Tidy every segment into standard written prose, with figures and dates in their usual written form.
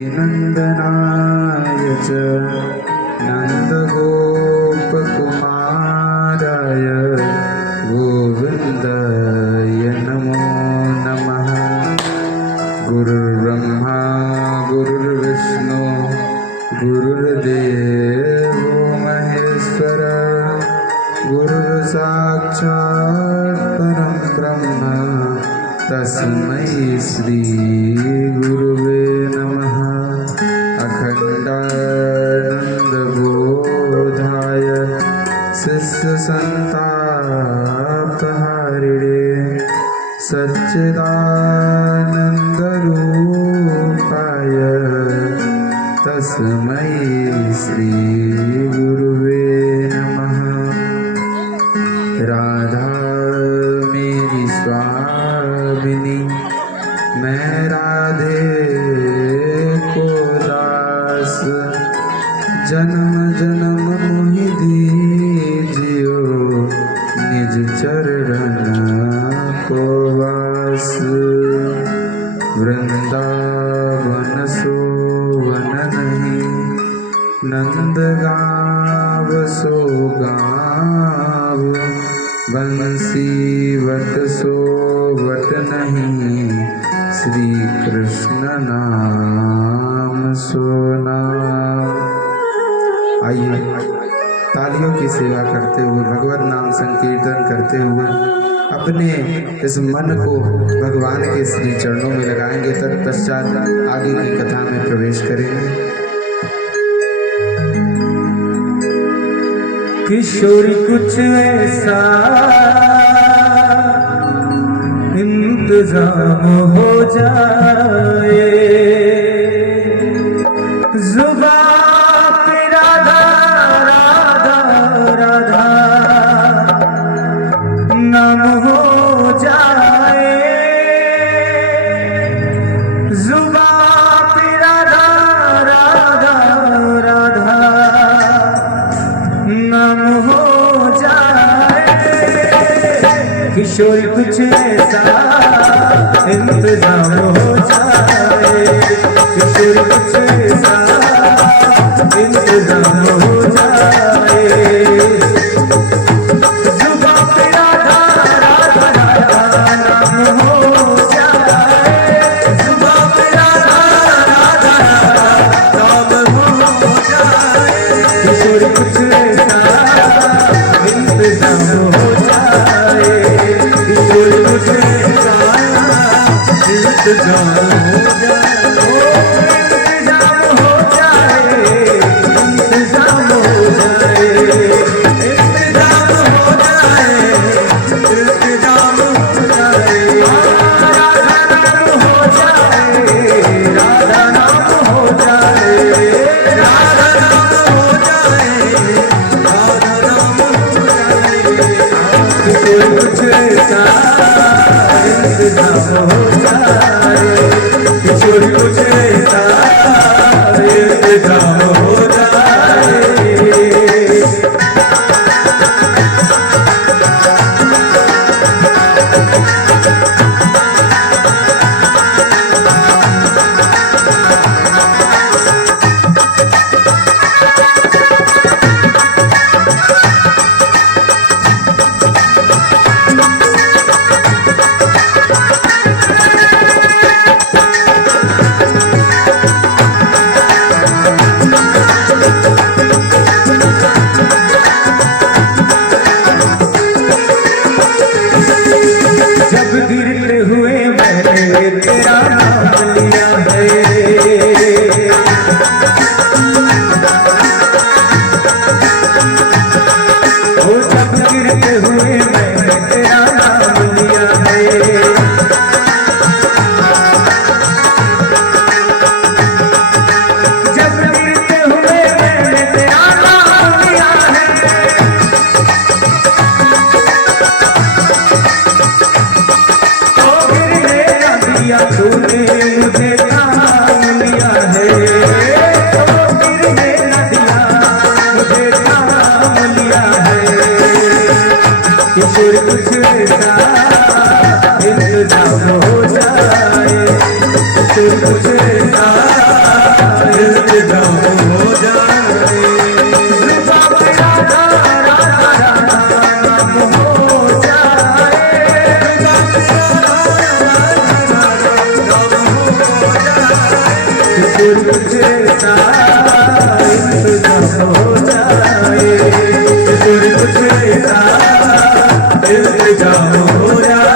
नन्दनाय च नन्दगोपकुमाराय गोविन्दाय नमो नमः। गुरुर्ब्रह्मा गुरुर्विष्णु गुरुर्देवो महेश्वर गुरुर्साक्षात् परं ब्रह्म तस्मै श्री गुरुवे नमः। अखण्डानन्दबोधाय शिष्यसन्तापहारिणे सच्चिदानन्दरूपाय तस्मै श्री गुरुवे नमः। राधा मेरी स्वामिनी मैं राधे को दास, जन्म जन्म मोहि दीजियो निज चरण को वास। वृंदावन सोवन नहीं नंद गाव सो गाव, बंसी वट सो वट नहीं श्री कृष्ण नाम सो नाम। आइए तालियों की सेवा करते हुए भगवत नाम संकीर्तन करते हुए अपने इस मन को भगवान के श्री चरणों में लगाएंगे। तत्पश्चात आगे की कथा में प्रवेश करेंगे। किशोरी कुछ ऐसा इंतजाम हो जाए, जुबान पे राधा राधा राधा नाम हो जाए, जुबान पे राधा राधा राधा नाम हो जाए। किशोर कुछ ऐसा इंतजाम हो जाए, किशोर कुछ ऐसा इंतजाम हो जाए, जुबान पे राधा राधा राधा नाम हो जाए, जुबान पे राधा राधा नाम हो जाए। किशोर कुछ ऐसा इंतजाम हो जाए, किशोर कुछ ऐसा इंतजाम हो जाए, इंतजाम हो जाए, इंतजाम हो जाए, इंतजाम हो जाए, इंतजाम हो जाए। राधा नाम हो जाए, राधा नाम हो जाए, राधा नाम हो जाए, राधा नाम हो जाए। किशोर कुछ ऐसा इंतजाम हो जाए, किशोर कुछ ऐसा इंतजाम हो जाए। फिर कुछ ऐसा इंतजाम हो जाए, फिर कुछ ऐसा इंतजाम हो जाए।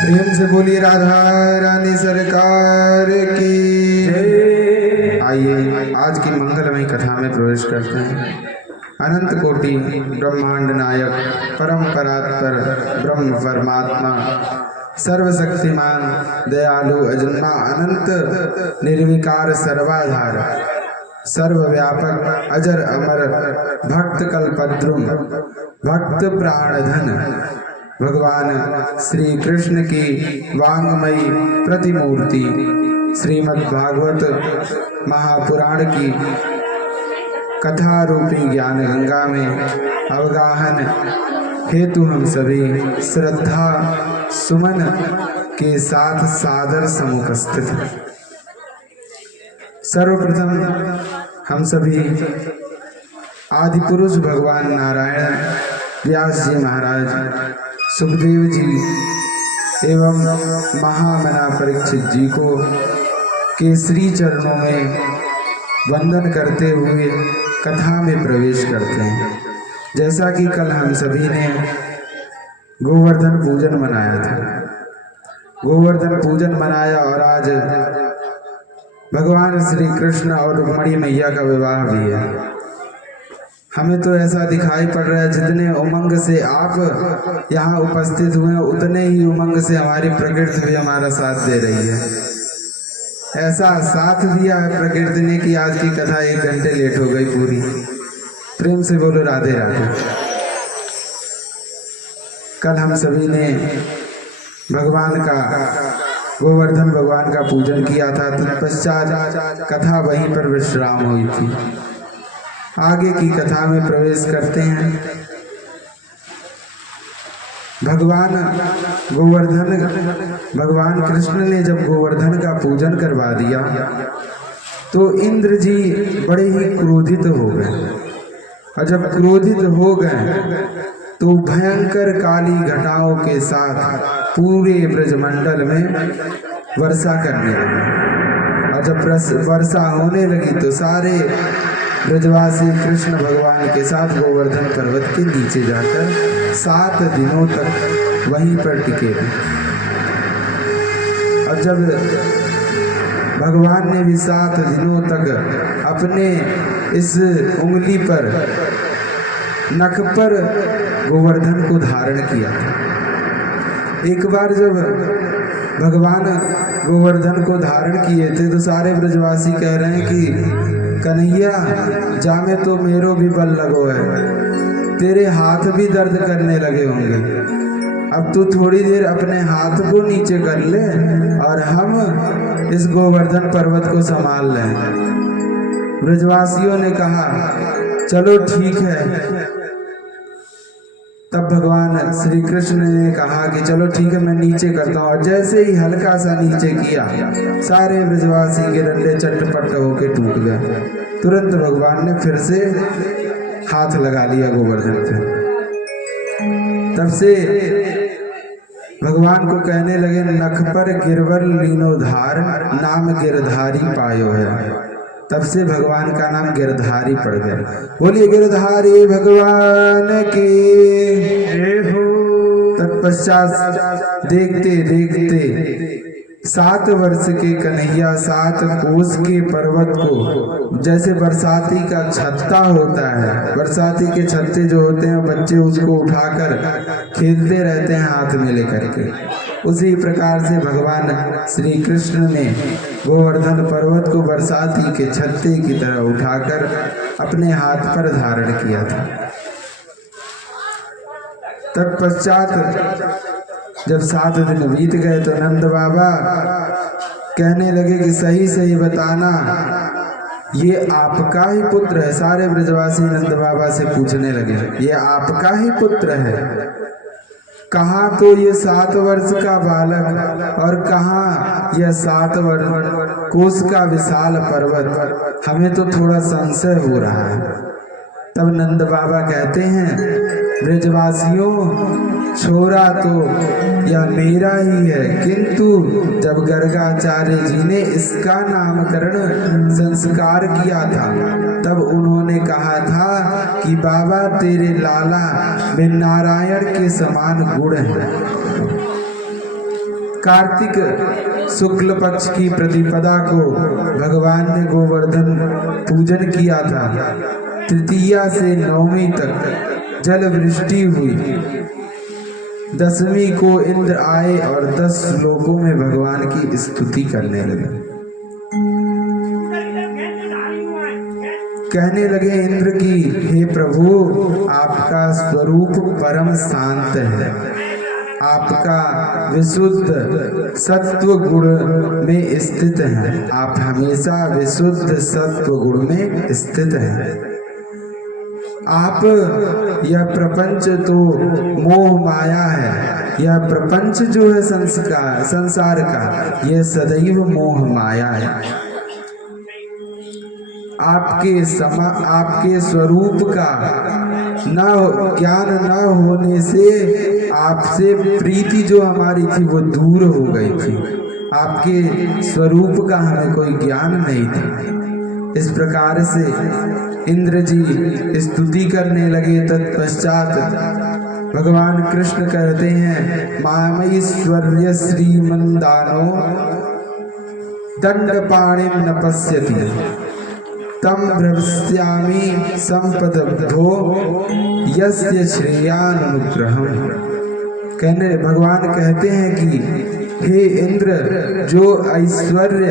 प्रेम से बोलिए राधा रानी सरकार की जय। आइए आज की मंगलमय कथा में प्रवेश करते हैं। अनंत कोटि ब्रह्मांड नायक परम परात्पर ब्रह्म परमात्मा सर्वशक्तिमान दयालु अजन्मा अनंत निर्विकार सर्वाधार सर्वव्यापक अजर अमर भक्त कल्पद्रुम भक्त प्राणधन भगवान श्री कृष्ण की वांगमयी प्रतिमूर्ति श्रीमद् भागवत महापुराण की कथा रूपी ज्ञान गंगा में अवगाहन हेतु हम सभी श्रद्धा सुमन के साथ सादर समुपस्थित हैं। सर्वप्रथम हम सभी आदि पुरुष भगवान नारायण व्यास जी महाराज सुखदेव जी एवं महामना परीक्षित जी को केसरी चरणों में वंदन करते हुए कथा में प्रवेश करते हैं। जैसा कि कल हम सभी ने गोवर्धन पूजन मनाया था, गोवर्धन पूजन मनाया और आज भगवान श्री कृष्ण और रुक्मणी मैया का विवाह भी है। हमें तो ऐसा दिखाई पड़ रहा है जितने उमंग से आप यहाँ उपस्थित हुए हैं उतने ही उमंग से हमारी प्रकृति भी हमारा साथ दे रही है। ऐसा साथ दिया है प्रकृति ने कि आज की कथा 1 घंटे लेट हो गई पूरी। प्रेम से बोलो राधे राधे। कल हम सभी ने भगवान का गोवर्धन भगवान का पूजन किया था। तत्पश्चात कथा वहीं पर विश्राम हुई थी। आगे की कथा में प्रवेश करते हैं। भगवान कृष्ण ने जब गोवर्धन का पूजन करवा दिया तो इंद्र जी बड़े ही क्रोधित हो गए, और जब क्रोधित हो गए तो भयंकर काली घटाओं के साथ पूरे ब्रजमंडल में वर्षा करने लगे। और जब वर्षा होने लगी तो सारे ब्रजवासी कृष्ण भगवान के साथ गोवर्धन पर्वत के नीचे जाकर 7 दिनों तक वहीं पर टिके रहे। और जब भगवान ने भी 7 दिनों तक अपने इस उंगली पर, नख पर गोवर्धन को धारण किया था। एक बार जब भगवान गोवर्धन को धारण किए थे तो सारे ब्रजवासी कह रहे हैं कि कन्हैया जामे तो मेरो भी बल लगो है, तेरे हाथ भी दर्द करने लगे होंगे। अब तू थोड़ी देर अपने हाथ को नीचे कर ले और हम इस गोवर्धन पर्वत को संभाल लें। ब्रजवासियों ने कहा चलो ठीक है। तब भगवान श्री कृष्ण ने कहा कि चलो ठीक है, मैं नीचे करता हूँ। और जैसे ही हल्का सा नीचे किया, सारे ब्रजवासी के डंडे चटपट होके टूट गए। तुरंत भगवान ने फिर से हाथ लगा लिया गोवर्धन पे। तब से भगवान को कहने लगे नख पर गिरवर लीनोधार, नाम गिरधारी पायो है। तब से भगवान का नाम गिरधारी पड़ गया। बोलिए गिरधारी भगवान की। तत्पश्चात देखते देखते 7 वर्ष के कन्हैया 7 कोस के पर्वत को, जैसे बरसाती का छत्ता होता है, बरसाती के छत्ते जो होते हैं बच्चे उसको उठाकर खेलते रहते हैं हाथ में लेकर के, उसी प्रकार से भगवान श्री कृष्ण ने गोवर्धन पर्वत को बरसाती के छत्ते की तरह उठाकर अपने हाथ पर धारण किया था। तत्पश्चात जब 7 दिन बीत गए तो नंद बाबा कहने लगे कि सही सही बताना, ये आपका ही पुत्र है। सारे ब्रजवासी नंद बाबा से पूछने लगे ये आपका ही पुत्र है? कहाँ तो ये 7 वर्ष का बालक और कहाँ यह 7 कोस का विशाल पर्वत, हमें तो थोड़ा संशय हो रहा है। तब नंद बाबा कहते हैं ब्रजवासियों, छोरा तो यह मेरा ही है, किंतु जब गर्गाचार्य जी ने इसका नामकरण संस्कार किया था तब उन्होंने कहा था कि बाबा तेरे लाला में नारायण के समान गुण है। कार्तिक शुक्ल पक्ष की प्रतिपदा को भगवान ने गोवर्धन पूजन किया था। तृतीया से नवमी तक जल वृष्टि हुई। 10वीं को इंद्र आए और 10 श्लोकों में भगवान की स्तुति करने लगे। कहने लगे इंद्र की, हे प्रभु आपका स्वरूप परम शांत है, आपका विशुद्ध सत्व गुण में स्थित है, आप हमेशा विशुद्ध सत्व गुण में स्थित हैं। आप यह प्रपंच तो मोह माया है, यह प्रपंच जो है संसार का, यह सदैव मोह माया है। आपके स्वरूप का ज्ञान न होने से आपसे प्रीति जो हमारी थी वो दूर हो गई थी। आपके स्वरूप का हमें कोई ज्ञान नहीं था। इस प्रकार से इंद्र जी स्तुति करने लगे। तत्पश्चात भगवान कृष्ण कहते हैं मामैश्वर्य श्रीमंदानो दंडपाणिं न पश्यति तम भ्रवस्यामि संपदब्धो यस्य श्रेयानुग्रहम्। कहने भगवान कहते हैं कि हे इंद्र, जो ऐश्वर्य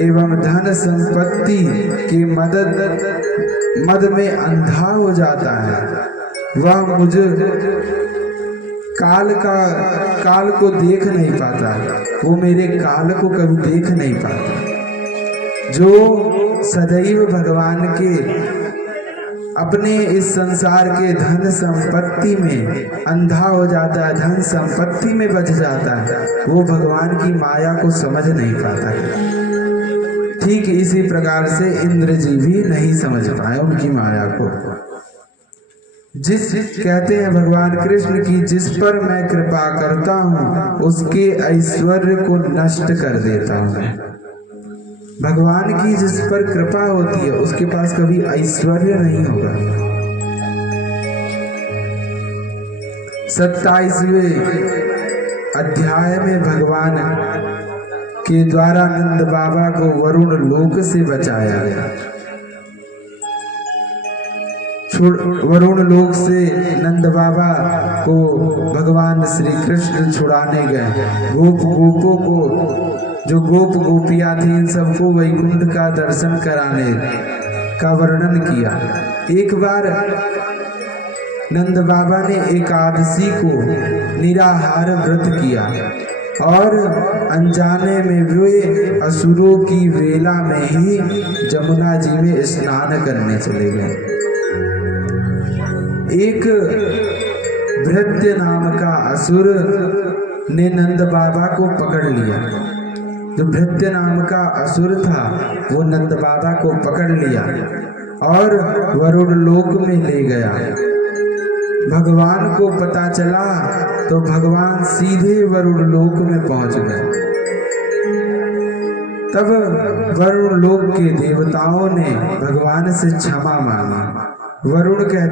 एवं धन संपत्ति के मद में अंधा हो जाता है वह मुझ काल को देख नहीं पाता, वो मेरे काल को कभी देख नहीं पाता। जो सदैव भगवान के अपने इस संसार के धन संपत्ति में अंधा हो जाता है, धन संपत्ति में बच जाता है, वो भगवान की माया को समझ नहीं पाता है। ठीक इसी प्रकार से इंद्र जी भी नहीं समझ पाए उनकी माया को। जिस कहते हैं भगवान कृष्ण की जिस पर मैं कृपा करता हूँ उसके ऐश्वर्य को नष्ट कर देता हूँ। भगवान की जिस पर कृपा होती है उसके पास कभी ऐश्वर्य नहीं होगा। 27वें अध्याय में भगवान के द्वारा नंद बाबा को वरुण लोक से बचाया गया। वरुण लोक से नंद बाबा को भगवान श्री कृष्ण छुड़ाने गए। गोपों को, जो गोप गोपियां थी, इन सबको वैकुंठ का दर्शन कराने का वर्णन किया। एक बार नंद बाबा ने एकादशी को निराहार व्रत किया और अनजाने में वे असुरों की वेला में ही जमुना जी में स्नान करने चले गए। एक भृत्य नाम का असुर ने नंद बाबा को पकड़ लिया। जो भृत्य नाम का असुर था वो नंद बाबा को पकड़ लिया और वरुण लोक में ले गया। भगवान को पता चला तो भगवान सीधे वरुण लोक में पहुंच गए। तब वरुण लोक के देवताओं ने भगवान से क्षमा मांगी। वरुण कहते